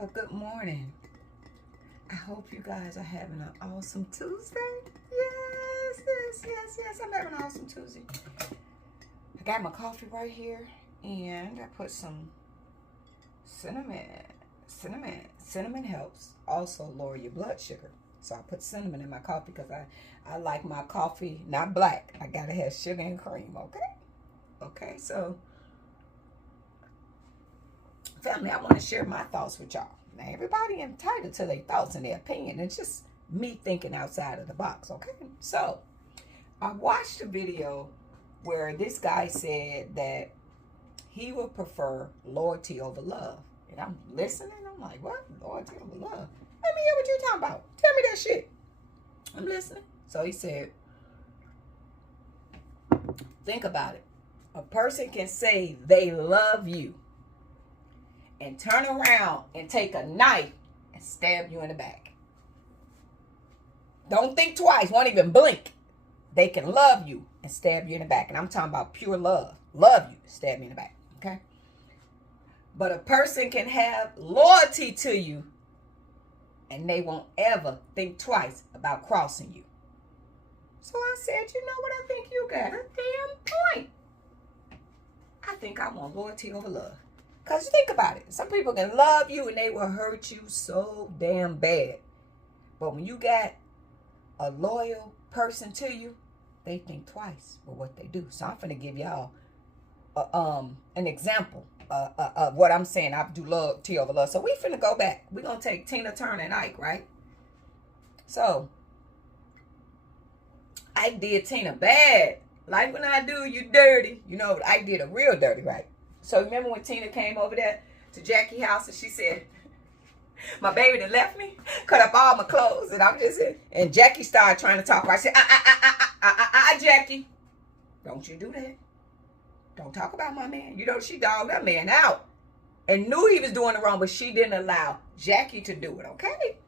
Well, good morning. I hope you guys are having an awesome Tuesday. Yes. I'm having an awesome Tuesday. I got my coffee right here, and I put some cinnamon. Cinnamon helps also lower your blood sugar. So I put cinnamon in my coffee because I like my coffee not black. I gotta have sugar and cream. Okay. So family, I want to share my thoughts with y'all. Now, everybody entitled to their thoughts and their opinion. It's just me thinking outside of the box, okay? So, I watched a video where this guy said that he would prefer loyalty over love. And I'm listening. I'm like, what? Loyalty over love? Let me hear what you're talking about. Tell me that shit. I'm listening. So he said, think about it. A person can say they love you and turn around and take a knife and stab you in the back. Don't think twice. Won't even blink. They can love you and stab you in the back. And I'm talking about pure love. Love you, stab me in the back. Okay? But a person can have loyalty to you and they won't ever think twice about crossing you. So I said, you know what? I think you got a damn point. I think I want loyalty over love. Because think about it. Some people can love you and they will hurt you so damn bad. But when you got a loyal person to you, they think twice for what they do. So I'm going to give y'all an example of what I'm saying. I do loyalty over love. So we finna go back. We're going to take Tina Turner and Ike, right? So Ike did Tina bad. Like when I do you dirty. You know, Ike did a real dirty, right? So remember when Tina came over there to Jackie's house and she said, my baby done left me, cut up all my clothes, and I'm just, and Jackie started trying to talk. I said, Jackie, don't you do that. Don't talk about my man. You know, she dogged that man out and knew he was doing it wrong, but she didn't allow Jackie to do it, okay?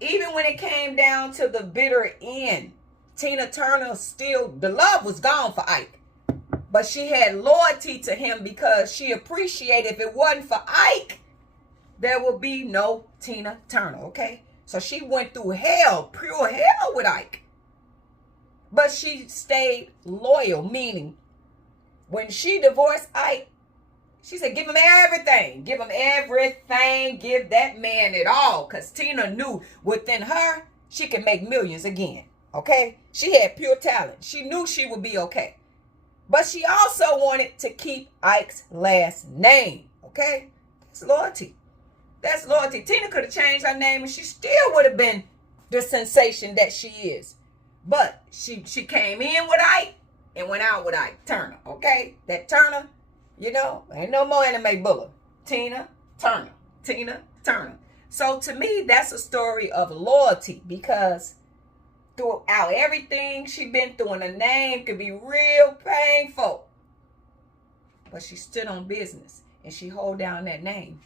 Even when it came down to the bitter end, Tina Turner still, the love was gone for Ike. But she had loyalty to him because she appreciated if it wasn't for Ike, there would be no Tina Turner, okay? So she went through hell, pure hell with Ike. But she stayed loyal, meaning when she divorced Ike, she said, give him everything. Give him everything. Give that man it all. Because Tina knew within her, she could make millions again, okay? She had pure talent. She knew she would be okay. But she also wanted to keep Ike's last name, okay? That's loyalty. That's loyalty. Tina could have changed her name and she still would have been the sensation that she is. But she came in with Ike and went out with Ike Turner, okay? That Turner, you know, ain't no more anime bullet. Tina Turner. Tina Turner. So to me, that's a story of loyalty because throughout everything she been through, and the name could be real painful. But she stood on business and she hold down that name.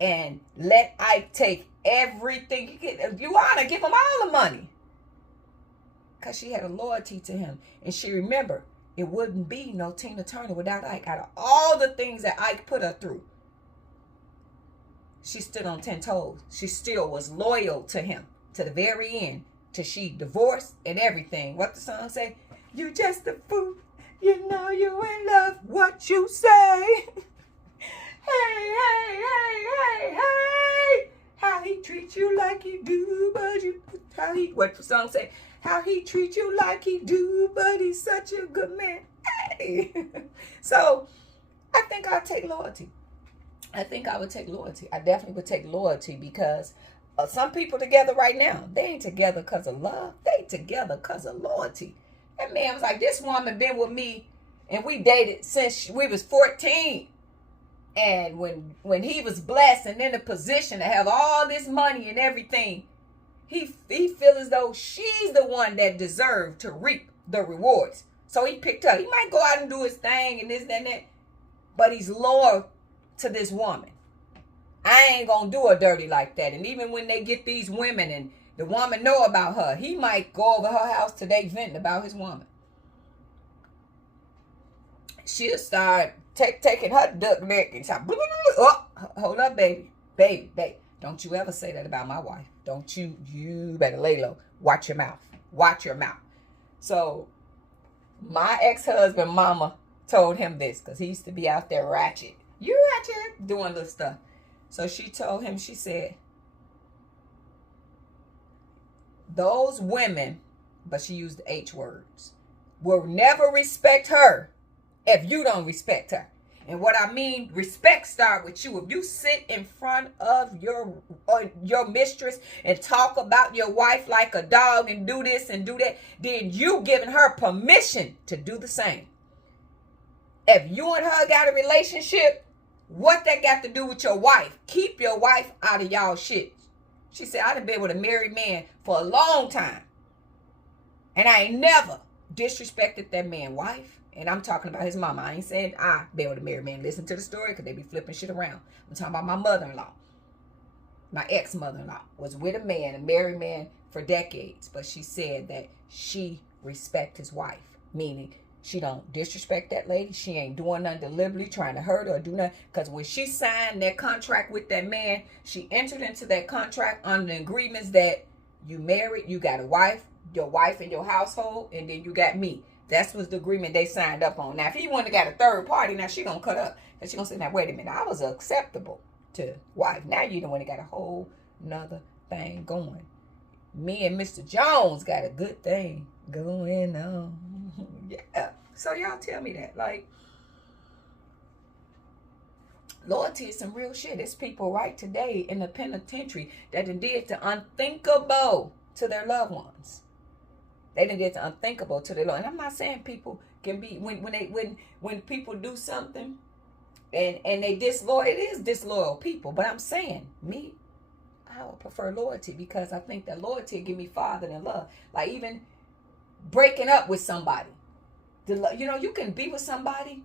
And let Ike take everything. If you want to give him all the money. Because she had a loyalty to him. And she remembered it wouldn't be no Tina Turner without Ike. Out of all the things that Ike put her through, she stood on 10 toes. She still was loyal to him to the very end. Till she divorced and everything. What the song say? You just a fool. You know you in love. What you say? Hey. How he treat you like he do, but you, what the song say? How he treat you like he do, but he's such a good man. Hey. So, I think I'll take loyalty. I think I would take loyalty. I definitely would take loyalty because some people together right now, they ain't together because of love. They together because of loyalty. That man was like, this woman been with me and we dated since we was 14. And when he was blessed and in a position to have all this money and everything, he feel as though she's the one that deserved to reap the rewards. So he picked her. He might go out and do his thing and this, that, and that. But he's loyal to this woman. I ain't gonna do her dirty like that. And even when they get these women and the woman know about her, he might go over her house today venting about his woman. She'll start taking her duck neck and shot. Oh, hold up, baby. Baby. Don't you ever say that about my wife. Don't you? You better lay low. Watch your mouth. Watch your mouth. So my ex-husband mama told him this because he used to be out there ratchet. You ratchet, doing little stuff. So she told him, she said, those women, but she used the H words, will never respect her if you don't respect her. And what I mean, respect start with you. If you sit in front of your mistress and talk about your wife like a dog and do this and do that, then you giving her permission to do the same. If you and her got a relationship, what that got to do with your wife? Keep your wife out of y'all shit. She said, I done been with a married man for a long time. And I ain't never disrespected that man's wife. And I'm talking about his mama. I ain't saying I been with a married man. Listen to the story because they be flipping shit around. I'm talking about my mother-in-law. My ex-mother-in-law was with a man, a married man for decades. But she said that she respect his wife. Meaning she don't disrespect that lady. She ain't doing nothing deliberately, trying to hurt her or do nothing. Because when she signed that contract with that man, she entered into that contract under the agreements that you married, you got a wife, your wife in your household, and then you got me. That was the agreement they signed up on. Now, if he wouldn't have got a third party, now she gonna cut up. And she gonna say, now, wait a minute, I was acceptable to wife. Now you the one that got a whole nother thing going. Me and Mr. Jones got a good thing going on. Yeah. So y'all tell me that. Like, loyalty is some real shit. It's people right today in the penitentiary that did the unthinkable to their loved ones. They didn't get the unthinkable to their Lord. And I'm not saying people can be when people do something and they disloyal, it is disloyal people. But I'm saying, me, I would prefer loyalty because I think that loyalty give me farther than love. Like even breaking up with somebody. You know, you can be with somebody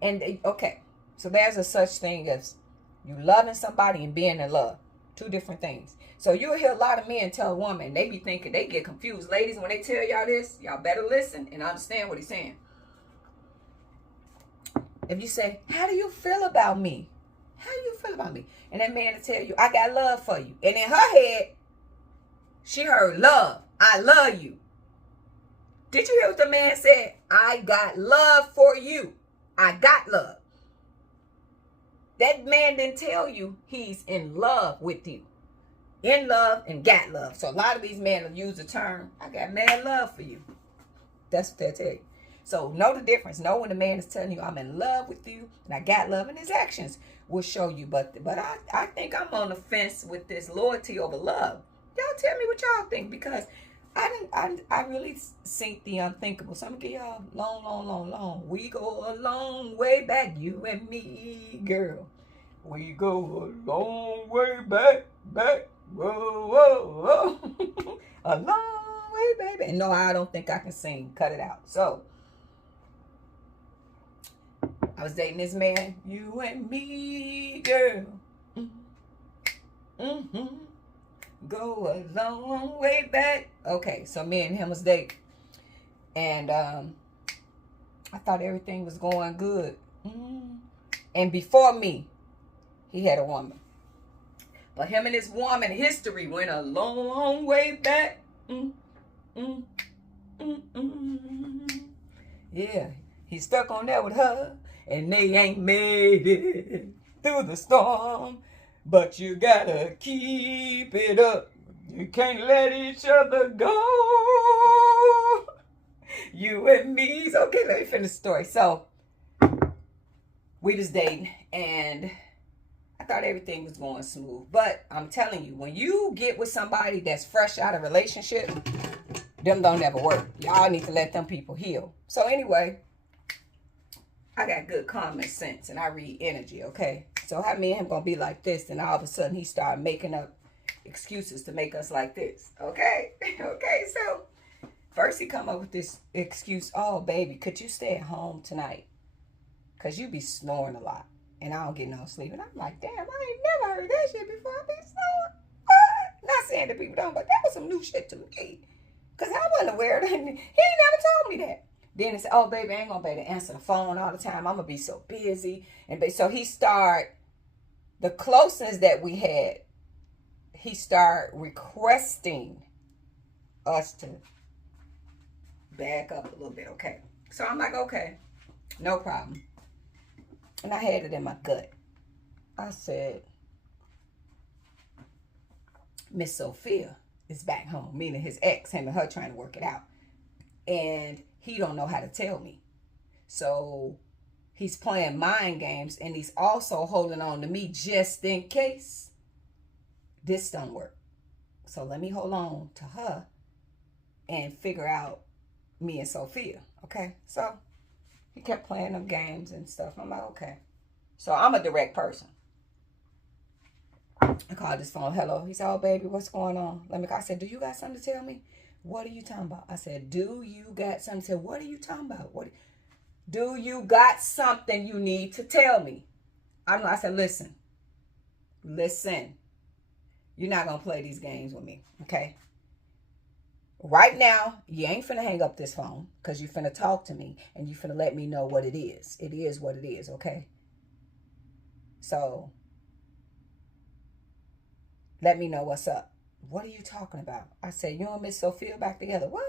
and okay. So there's a such thing as you loving somebody and being in love. Two different things. So you'll hear a lot of men tell a woman, they be thinking, they get confused. Ladies, when they tell y'all this, y'all better listen and understand what he's saying. If you say, how do you feel about me? How do you feel about me? And that man will tell you, I got love for you. And in her head, she heard love. I love you. Did you hear what the man said? I got love for you. I got love. That man didn't tell you he's in love with you. In love and got love. So a lot of these men will use the term, I got mad love for you. That's what they tell you. So know the difference. Know when the man is telling you I'm in love with you and I got love, and his actions will show you. But I think I'm on the fence with this loyalty over love. Y'all tell me what y'all think, because I really seen the unthinkable. So I'm gonna give y'all long. We go a long way back, you and me, girl. We go a long way back. Whoa. A long way, baby. And no, I don't think I can sing. Cut it out. So I was dating this man, you and me, girl. Go a long way back. Okay, so me and him was dating. And I thought everything was going good. And before me, he had a woman. But him and his woman history went a long way back. Yeah, he's stuck on there with her. And they ain't made it through the storm. But you gotta keep it up. You can't let each other go. You and me. So, okay, let me finish the story. So, we was dating. And I thought everything was going smooth. But I'm telling you, when you get with somebody that's fresh out of a relationship, them don't ever work. Y'all need to let them people heal. So, anyway, I got good common sense and I read energy, okay? So how me and him gonna be like this, and all of a sudden he started making up excuses to make us like this, okay? Okay, so first he come up with this excuse, oh, baby, could you stay at home tonight? Because you be snoring a lot, and I don't get no sleep. And I'm like, damn, I ain't never heard that shit before. I be snoring. What? Not saying that people don't, but that was some new shit to me. Because I wasn't aware of that. He ain't never told me that. Then he said, oh, baby, I ain't going to be able to answer the phone all the time. I'm going to be so busy. And so he started, the closeness that we had, he started requesting us to back up a little bit, okay? So I'm like, okay, no problem. And I had it in my gut. I said, Miss Sophia is back home, meaning his ex, him and her trying to work it out. And he don't know how to tell me. So he's playing mind games, and he's also holding on to me just in case this don't work. So let me hold on to her and figure out me and Sophia, okay? So he kept playing them games and stuff. I'm like, okay. So I'm a direct person. I called his phone. Hello. He said, oh, baby, what's going on? I said, do you got something to tell me? What are you talking about? I said, do you got something to tell me? What are you talking about? Do you got something you need to tell me? I said, listen. You're not going to play these games with me, okay? Right now, you ain't finna hang up this phone because you finna talk to me and you finna let me know what it is. It is what it is, okay? So, let me know what's up. What are you talking about? I said, you and Miss Sophia back together. What?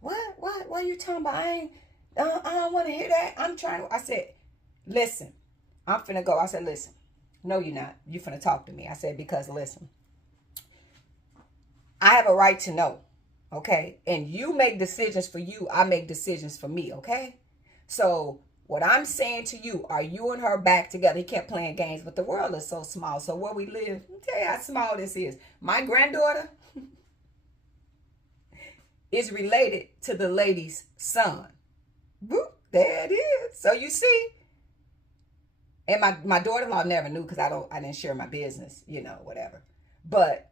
What are you talking about? I don't want to hear that. I said, listen, I'm finna go. I said, listen, no, you're not. You finna talk to me. I said, because listen, I have a right to know, okay? And you make decisions for you. I make decisions for me, okay? So what I'm saying to you, are you and her back together? He kept playing games, but the world is so small. So where we live, let me tell you how small this is. My granddaughter is related to the lady's son. Boop, there it is. So you see, and my daughter-in-law never knew because I didn't share my business, whatever. But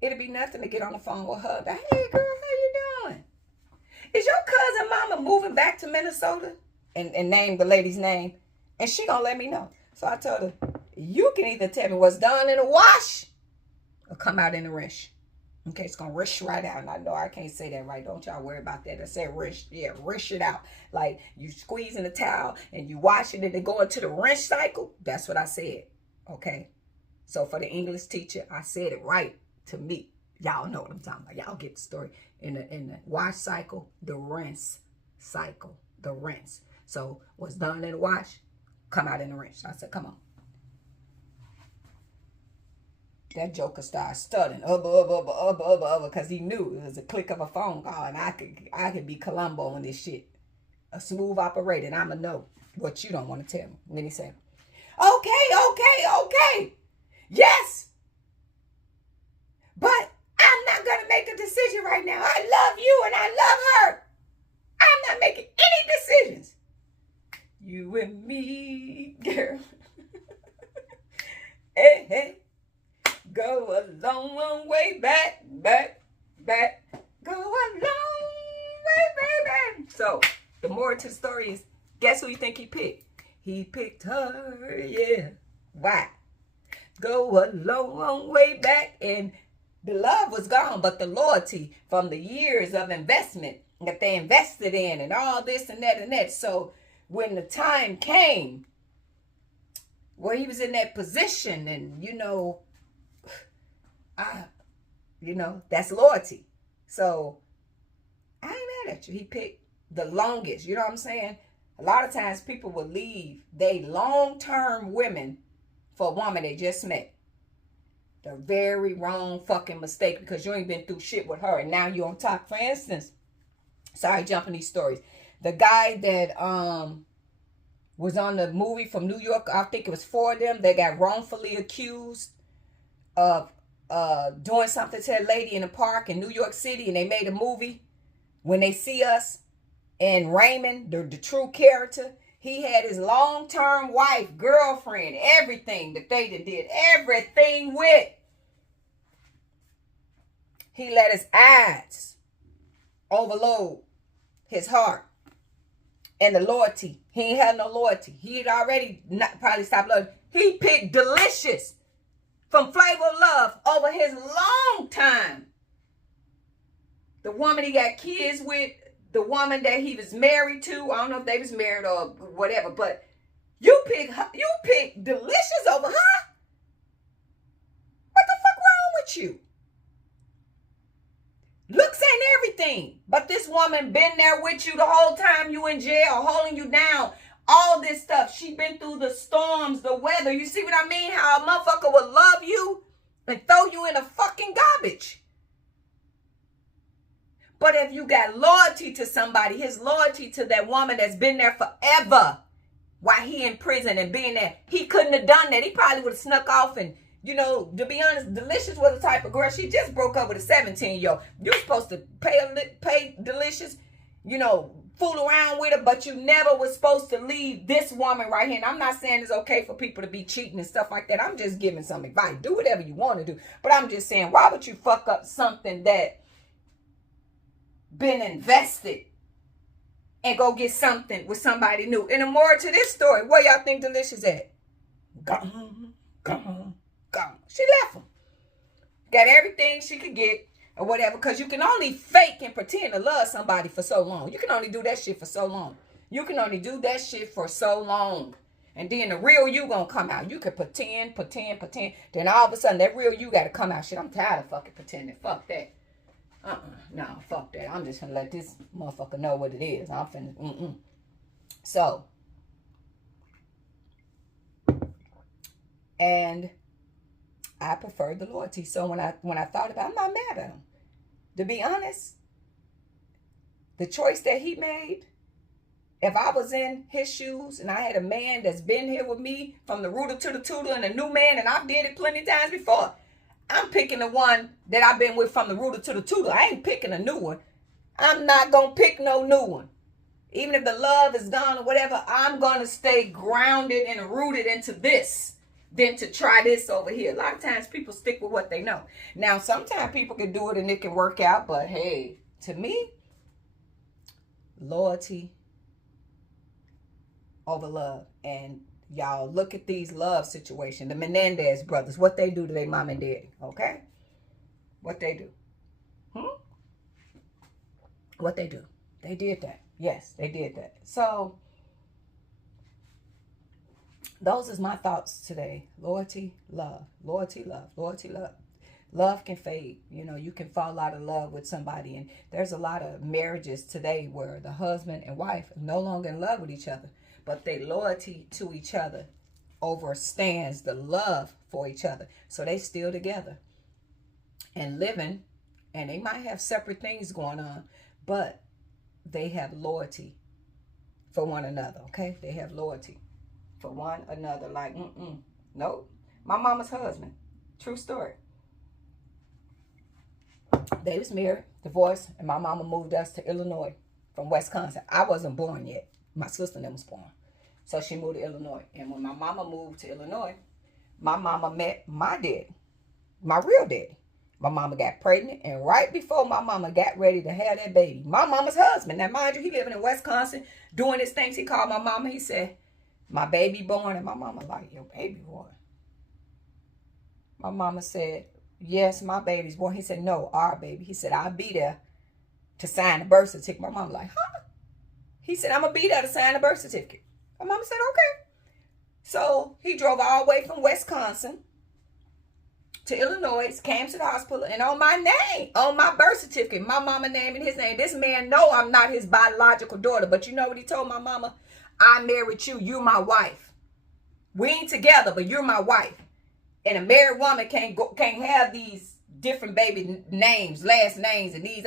it'd be nothing to get on the phone with her. Like, hey, girl, how you doing? Is your cousin mama moving back to Minnesota? And name the lady's name. And she gonna let me know. So I told her, you can either tell me what's done in a wash or come out in a rinse. Okay, it's gonna rinse right out. And I know I can't say that right. Don't y'all worry about that. I said rinse. Yeah, rinse it out. Like you squeeze in the towel and you wash it and then go into the rinse cycle. That's what I said. Okay. So for the English teacher, I said it right to me. Y'all know what I'm talking about. Y'all get the story. In the wash cycle, the rinse cycle. The rinse. So what's done in the wash, come out in the rinse. I said, come on. That joker started stuttering, because he knew it was a click of a phone call, and I could be Columbo on this shit. A smooth operator, and I'ma know what you don't want to tell me. And then he said, okay. Yes. But I'm not going to make a decision right now. I love you and I love her. I'm not making any decisions. You and me, girl. Hey. Go a long way back. Go a long way, baby. So, the moral to the story is, guess who you think he picked? He picked her, yeah. Why? Go a long way back, and the love was gone, but the loyalty from the years of investment that they invested in and all this and that. So, when the time came where he was in that position and, that's loyalty. So I ain't mad at you. He picked the longest, you know what I'm saying? A lot of times people will leave they long-term women for a woman they just met. The very wrong fucking mistake, because you ain't been through shit with her and now you're on top. For instance, sorry, jumping these stories. The guy that was on the movie from New York, I think it was 4 of them, they got wrongfully accused of doing something to that lady in the park in New York City, and they made a movie. When They See Us, and Raymond, the true character, he had his long-term wife, girlfriend, everything that they did everything with. He let his eyes overload his heart and the loyalty. He ain't had no loyalty. He had already probably stopped loving. He picked Delicious from Flavor of Love over his long time. The woman he got kids with, the woman that he was married to. I don't know if they was married or whatever, but you pick Delicious over her? What the fuck wrong with you? Looks ain't everything. But this woman been there with you the whole time you in jail, holding you down. All this stuff. She been through the storms, the weather. You see what I mean? How a motherfucker would love you and throw you in the fucking garbage. But if you got loyalty to somebody, his loyalty to that woman that's been there forever while he in prison and being there, he couldn't have done that. He probably would have snuck off and, you know, to be honest, Delicious was the type of girl. She just broke up with a 17-year-old. You're supposed to pay Delicious, you know, fool around with her, but you never was supposed to leave this woman right here. And I'm not saying it's okay for people to be cheating and stuff like that. I'm just giving some advice. Do whatever you want to do. But I'm just saying, why would you fuck up something that been invested and go get something with somebody new? And the moral to this story, where y'all think Delicious at? Gone. She left him. Got everything she could get or whatever, because you can only fake and pretend to love somebody for so long. You can only do that shit for so long. You can only do that shit for so long. And then the real you gonna come out. You can pretend. Then all of a sudden, that real you gotta come out. Shit, I'm tired of fucking pretending. Fuck that. No, fuck that. I'm just gonna let this motherfucker know what it is. I'm finna, So, and I prefer the loyalty. So when I thought about it, I'm not mad at him. To be honest, the choice that he made, if I was in his shoes and I had a man that's been here with me from the rooter to the tutor and a new man, and I've did it plenty of times before, I'm picking the one that I've been with from the rooter to the tutor. I ain't picking a new one. I'm not going to pick no new one. Even if the love is gone or whatever, I'm going to stay grounded and rooted into this than to try this over here. A lot of times people stick with what they know. Now, sometimes people can do it and it can work out, but hey, to me, loyalty over love. And y'all look at these love situations. The Menendez brothers, what they do to their mom and daddy, okay? What they do. What they do. They did that. Yes, they did that. So, those is my thoughts today. Loyalty, love. Loyalty, love. Loyalty, love. Love can fade. You know, you can fall out of love with somebody. And there's a lot of marriages today where the husband and wife are no longer in love with each other, but their loyalty to each other overstands the love for each other. So they still together and living, and they might have separate things going on, but they have loyalty for one another, okay? They have loyalty for one another. Like, nope. My mama's husband, true story. They was married, divorced, and my mama moved us to Illinois from Wisconsin. I wasn't born yet. My sister was born. So she moved to Illinois. And when my mama moved to Illinois, my mama met my daddy, my real daddy. My mama got pregnant, and right before my mama got ready to have that baby, my mama's husband, now mind you, he living in Wisconsin, doing his things. He called my mama. He said, my baby born. And my mama like, your baby born? My mama said, yes, my baby's born. He said, no, our baby. He said, I'll be there to sign the birth certificate. My mama like, huh? He said, I'm going to be there to sign the birth certificate. My mama said, okay. So he drove all the way from Wisconsin to Illinois, came to the hospital, and on my name, on my birth certificate, my mama name and his name. This man know I'm not his biological daughter, but you know what he told my mama? I married you. You're my wife. We ain't together, but you're my wife. And a married woman can't have these different baby names, last names, and these,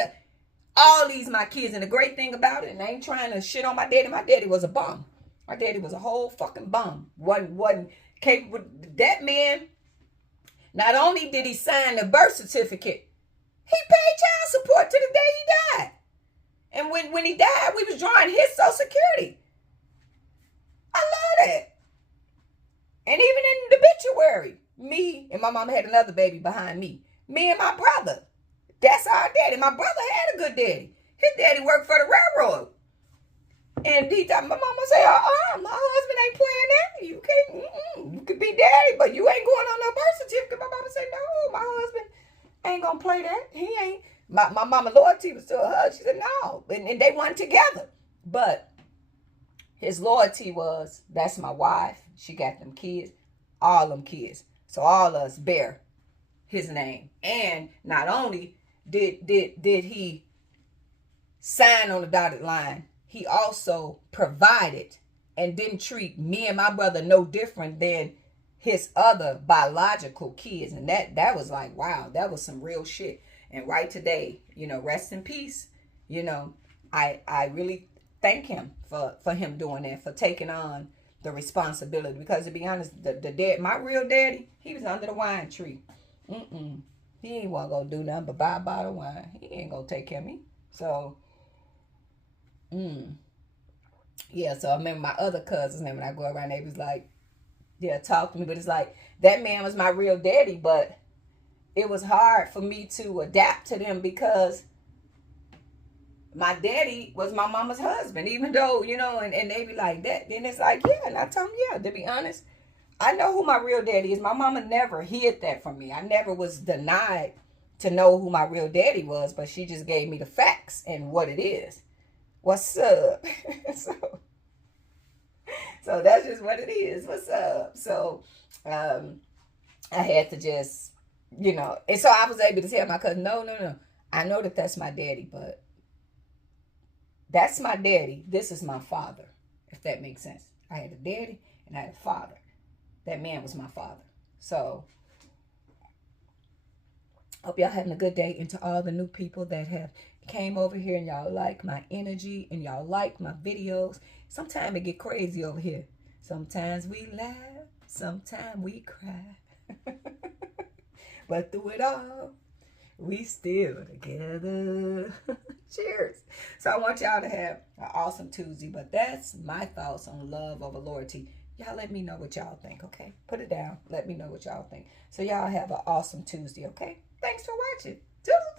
all these my kids. And the great thing about it, and I ain't trying to shit on my daddy was a bum. My daddy was a whole fucking bum. Wasn't capable. That man, not only did he sign the birth certificate, he paid child support to the day he died. And when he died, we was drawing his Social Security. I love that. And even in the obituary, me and my mama had another baby behind me. Me and my brother. That's our daddy. My brother had a good daddy. His daddy worked for the railroad. And he thought, my mama said, my husband ain't playing that. You can't, you could be daddy, but you ain't going on no birth certificate. My mama said, no, my husband ain't gonna play that. He ain't. My mama loyalty was to her. She said, no. And they weren't together. But his loyalty was, that's my wife. She got them kids. All them kids. So all of us bear his name. And not only did he sign on the dotted line, he also provided and didn't treat me and my brother no different than his other biological kids. And that was like, wow, that was some real shit. And right today, you know, rest in peace. You know, I really thank him for him doing that, for taking on the responsibility. Because to be honest, my real daddy, he was under the wine tree. He ain't want to go do nothing but buy a bottle of wine. He ain't gonna take care of me. So, yeah. So I remember my other cousins, and when I go around, they was like, yeah, talk to me. But it's like, that man was my real daddy, but it was hard for me to adapt to them because my daddy was my mama's husband, even though, you know, and they be like that. Then it's like, yeah, and I tell them, yeah, to be honest, I know who my real daddy is. My mama never hid that from me. I never was denied to know who my real daddy was, but she just gave me the facts and what it is. What's up? So that's just what it is. What's up? So I had to just, you know, and so I was able to tell my cousin, no. I know that that's my daddy, but that's my daddy. This is my father, if that makes sense. I had a daddy and I had a father. That man was my father. So hope y'all having a good day. And to all the new people that have came over here and y'all like my energy and y'all like my videos. Sometimes it get crazy over here. Sometimes we laugh. Sometimes we cry. But through it all, we still together. Cheers. So I want y'all to have an awesome Tuesday. But that's my thoughts on love over loyalty. Y'all let me know what y'all think, okay? Put it down. Let me know what y'all think. So y'all have an awesome Tuesday, okay? Thanks for watching. Toodaloo.